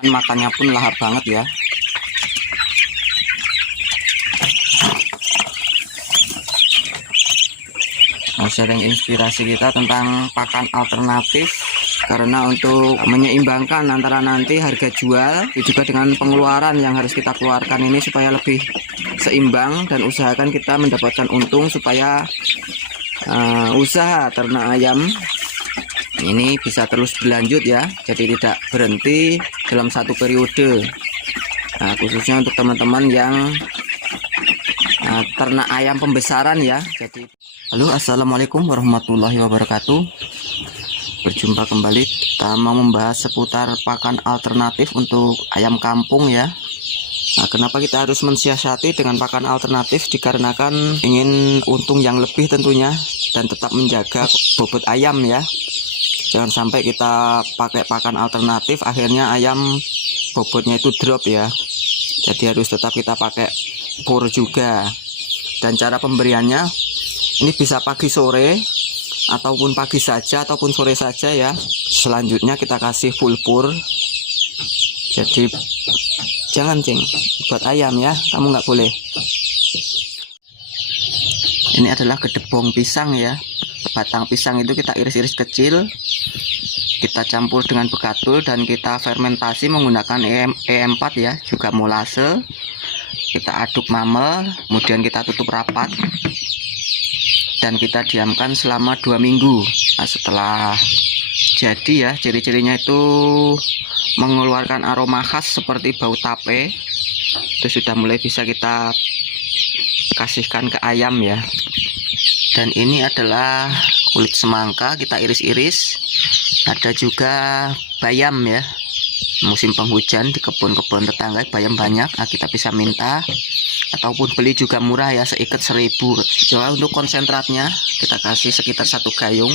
Makannya pun lahap banget ya. Mau sharing inspirasi kita tentang pakan alternatif, karena untuk menyeimbangkan antara nanti harga jual juga dengan pengeluaran yang harus kita keluarkan ini supaya lebih seimbang, dan usahakan kita mendapatkan untung supaya usaha ternak ayam ini bisa terus berlanjut ya, jadi tidak berhenti dalam satu periode. Nah, khususnya untuk teman-teman yang ternak ayam pembesaran ya. Jadi, halo, assalamualaikum warahmatullahi wabarakatuh. Berjumpa kembali, kita mau membahas seputar pakan alternatif untuk ayam kampung ya. Nah, kenapa kita harus mensiasati dengan pakan alternatif? Dikarenakan ingin untung yang lebih tentunya, dan tetap menjaga bobot ayam ya. Jangan sampai kita pakai pakan alternatif akhirnya ayam bobotnya itu drop ya. Jadi harus tetap kita pakai pur juga. Dan cara pemberiannya ini bisa pagi sore ataupun pagi saja ataupun sore saja ya. Selanjutnya kita kasih full pur. Jadi jangan buat ayam ya, kamu nggak boleh. Ini adalah gedebong pisang ya. Batang pisang itu kita iris-iris kecil, kita campur dengan bekatul dan kita fermentasi menggunakan EM4 ya, juga molase. Kita aduk mamel, kemudian kita tutup rapat dan kita diamkan selama 2 minggu. Nah, setelah jadi ya, ciri-cirinya itu mengeluarkan aroma khas seperti bau tape. Itu sudah mulai bisa kita kasihkan ke ayam ya. Dan ini adalah kulit semangka, kita iris-iris. Ada juga bayam ya, musim penghujan di kebun-kebun tetangga bayam banyak. Nah, kita bisa minta ataupun beli juga murah ya, seikat 1000. Coba untuk konsentratnya kita kasih sekitar 1 gayung.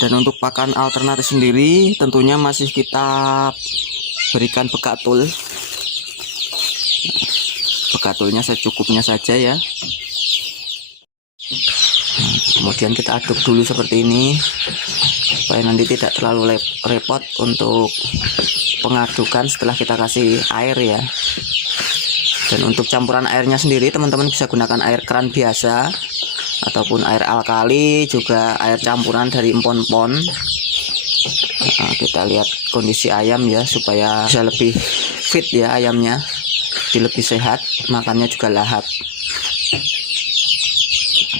Dan untuk pakan alternatif sendiri tentunya masih kita berikan bekatul. Bekatulnya secukupnya saja ya. Kemudian kita aduk dulu seperti ini supaya nanti tidak terlalu repot untuk pengadukan setelah kita kasih air ya. Dan untuk campuran airnya sendiri teman-teman bisa gunakan air keran biasa ataupun air alkali, juga air campuran dari empon-empon. Nah, kita lihat kondisi ayam ya supaya bisa lebih fit ya ayamnya, jadi lebih sehat, makannya juga lahap.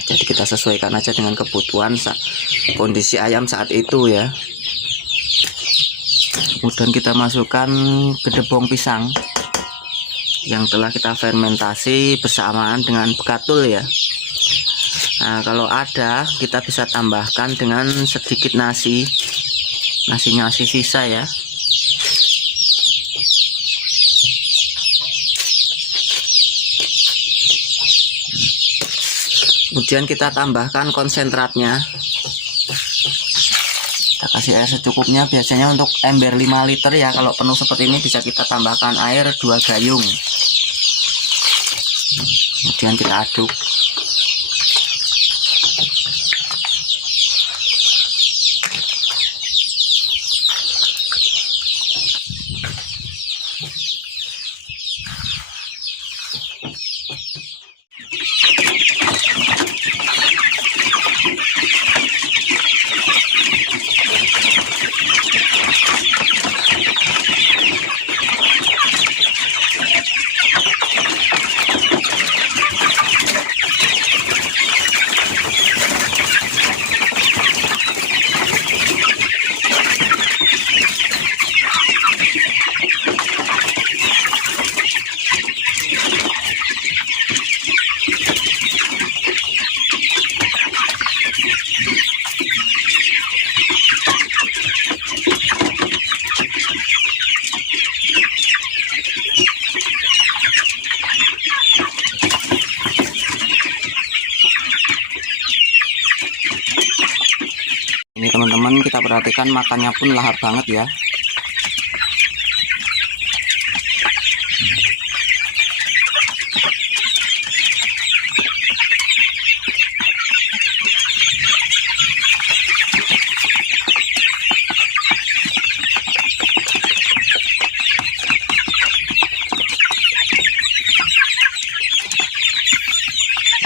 Jadi kita sesuaikan aja dengan kebutuhan kondisi ayam saat itu ya. Kemudian kita masukkan gedebong pisang yang telah kita fermentasi bersamaan dengan bekatul ya. Nah, kalau ada kita bisa tambahkan dengan sedikit nasi sisa ya. Kemudian kita tambahkan konsentratnya. Kita kasih air secukupnya, biasanya untuk ember 5 liter ya. Kalau penuh seperti ini bisa kita tambahkan air 2 gayung. Kemudian kita aduk. Ini teman-teman kita perhatikan makannya pun lahap banget ya.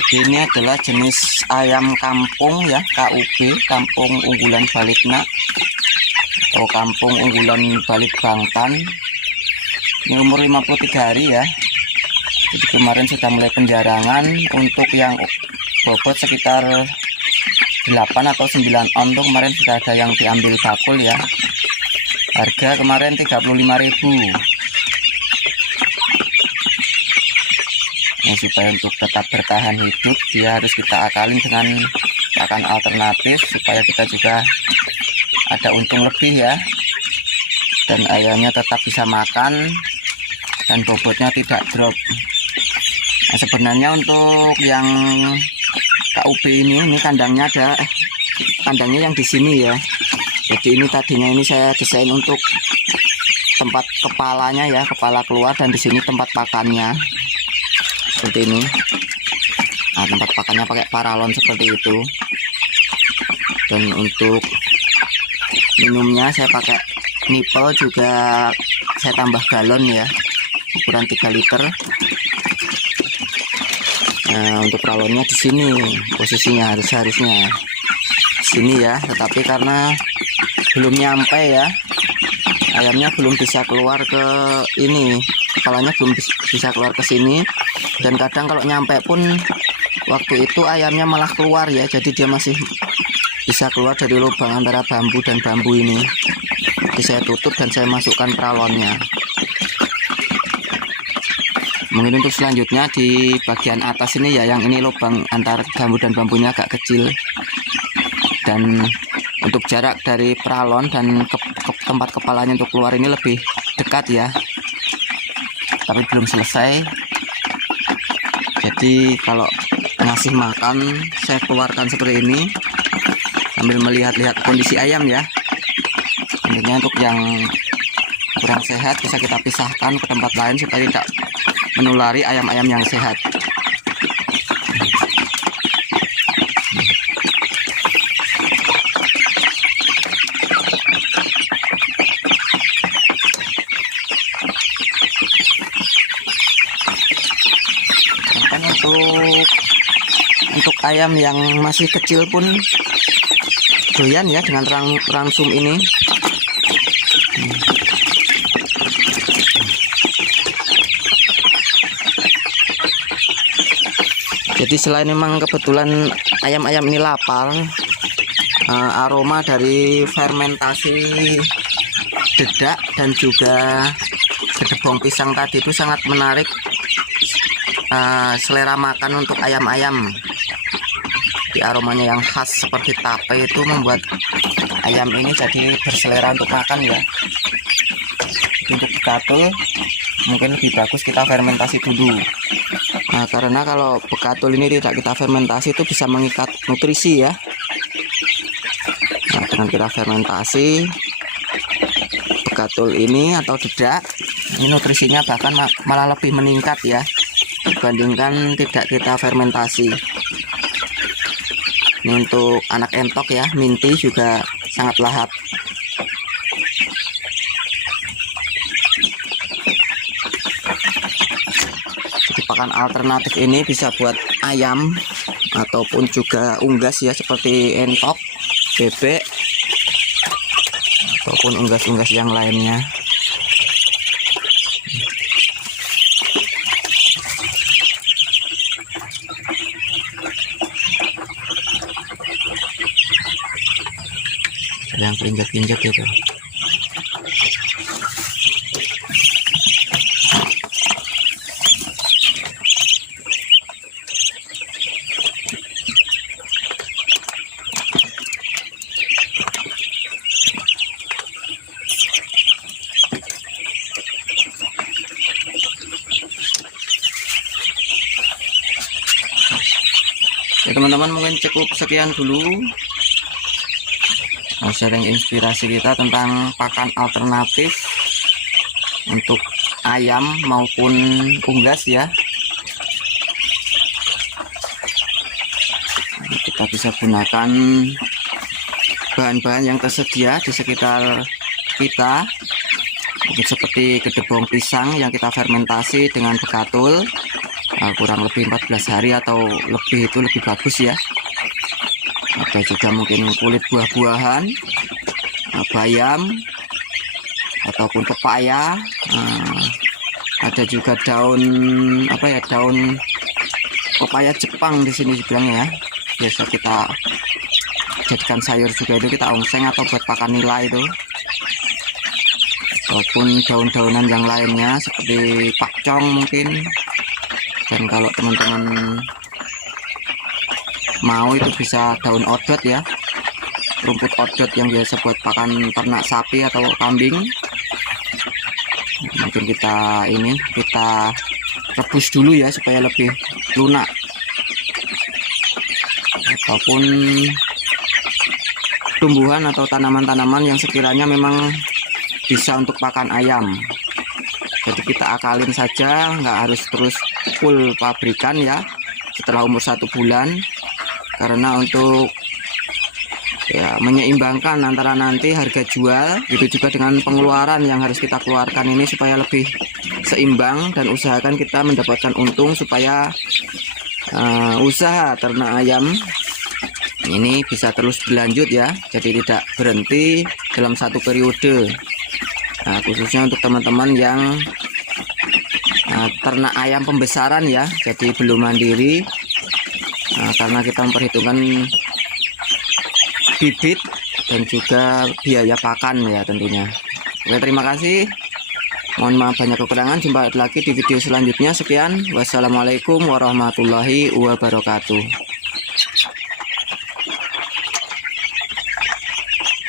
Jadi ini adalah jenis ayam kampung ya, KUB, kampung unggulan Balitna atau kampung unggulan Balit Bangtan. Ini umur 53 hari ya. Jadi kemarin sudah mulai penjarangan. Untuk yang bobot sekitar 8 atau 9 on tuh kemarin sudah ada yang diambil bakul ya. Harga kemarin 35.000. Nah, supaya untuk tetap bertahan hidup dia harus kita akalin dengan pakan alternatif supaya kita juga ada untung lebih ya, dan ayamnya tetap bisa makan dan bobotnya tidak drop. Nah, sebenarnya untuk yang KUB ini kandangnya kandangnya yang di sini ya. Jadi ini tadinya ini saya desain untuk tempat kepalanya ya, kepala keluar, dan di sini tempat pakannya seperti ini. Nah, tempat pakannya pakai paralon seperti itu. Dan untuk minumnya saya pakai nipple juga, saya tambah galon ya, ukuran 3 liter. Nah, untuk paralonnya di sini posisinya harusnya di sini ya, tetapi karena belum nyampe ya, ayamnya belum bisa keluar ke ini, kepalanya belum bisa keluar ke sini. Dan kadang kalau nyampe pun waktu itu ayamnya malah keluar ya, jadi dia masih bisa keluar dari lubang antara bambu dan bambu ini. Jadi saya tutup dan saya masukkan pralonnya. Mungkin untuk selanjutnya di bagian atas ini ya, yang ini lubang antara bambu dan bambunya agak kecil, dan untuk jarak dari pralon dan ke tempat kepalanya untuk keluar ini lebih dekat ya, tapi belum selesai. Jadi kalau ngasih makan saya keluarkan seperti ini sambil melihat-lihat kondisi ayam ya. Tentunya untuk yang kurang sehat bisa kita pisahkan ke tempat lain supaya tidak menulari ayam-ayam yang sehat. Untuk ayam yang masih kecil pun doyan ya dengan rangsum ini. Jadi selain memang kebetulan ayam-ayam ini lapar, aroma dari fermentasi dedak dan juga gedebong pisang tadi itu sangat menarik selera makan untuk ayam-ayam. Di aromanya yang khas seperti tape itu membuat ayam ini jadi berselera untuk makan ya. Untuk bekatul mungkin lebih bagus kita fermentasi dulu. Nah, karena kalau bekatul ini tidak kita fermentasi itu bisa mengikat nutrisi ya. Nah, dengan kita fermentasi bekatul ini atau dedak, ini nutrisinya bahkan malah lebih meningkat ya dibandingkan tidak kita fermentasi. Ini untuk anak entok ya, minti juga sangat lahap. Jadi pakan alternatif ini bisa buat ayam ataupun juga unggas ya, seperti entok, bebek ataupun unggas-unggas yang lainnya. Yang keinjak-injak gitu. Ya teman-teman, mungkin cukup sekian dulu sharing inspirasi kita tentang pakan alternatif untuk ayam maupun unggas ya. Kita bisa gunakan bahan-bahan yang tersedia di sekitar kita, seperti gedebong pisang yang kita fermentasi dengan bekatul, kurang lebih 14 hari atau lebih, itu lebih bagus ya. Ada juga mungkin kulit buah-buahan, bayam ataupun pepaya. Ada juga daun daun pepaya Jepang di sini dibilangnya ya. Biasa kita jadikan sayur juga, itu kita ongseng atau buat pakan nila itu. Ataupun daun-daunan yang lainnya seperti pakcong mungkin. Dan kalau teman-teman mau itu bisa daun odot ya, rumput odot yang biasa buat pakan ternak sapi atau kambing. Mungkin kita rebus dulu ya supaya lebih lunak. Ataupun tumbuhan atau tanaman-tanaman yang sekiranya memang bisa untuk pakan ayam, jadi kita akalin saja, nggak harus terus full pabrikan ya setelah umur 1 bulan, karena untuk ya menyeimbangkan antara nanti harga jual itu juga dengan pengeluaran yang harus kita keluarkan ini supaya lebih seimbang, dan usahakan kita mendapatkan untung supaya usaha ternak ayam ini bisa terus berlanjut ya, jadi tidak berhenti dalam satu periode. Nah, khususnya untuk teman-teman yang ternak ayam pembesaran ya, jadi belum mandiri, karena kita memperhitungkan bibit dan juga biaya pakan ya tentunya. Oke, terima kasih. Mohon maaf banyak kekurangan. Jumpa lagi di video selanjutnya. Sekian, wassalamualaikum warahmatullahi wabarakatuh.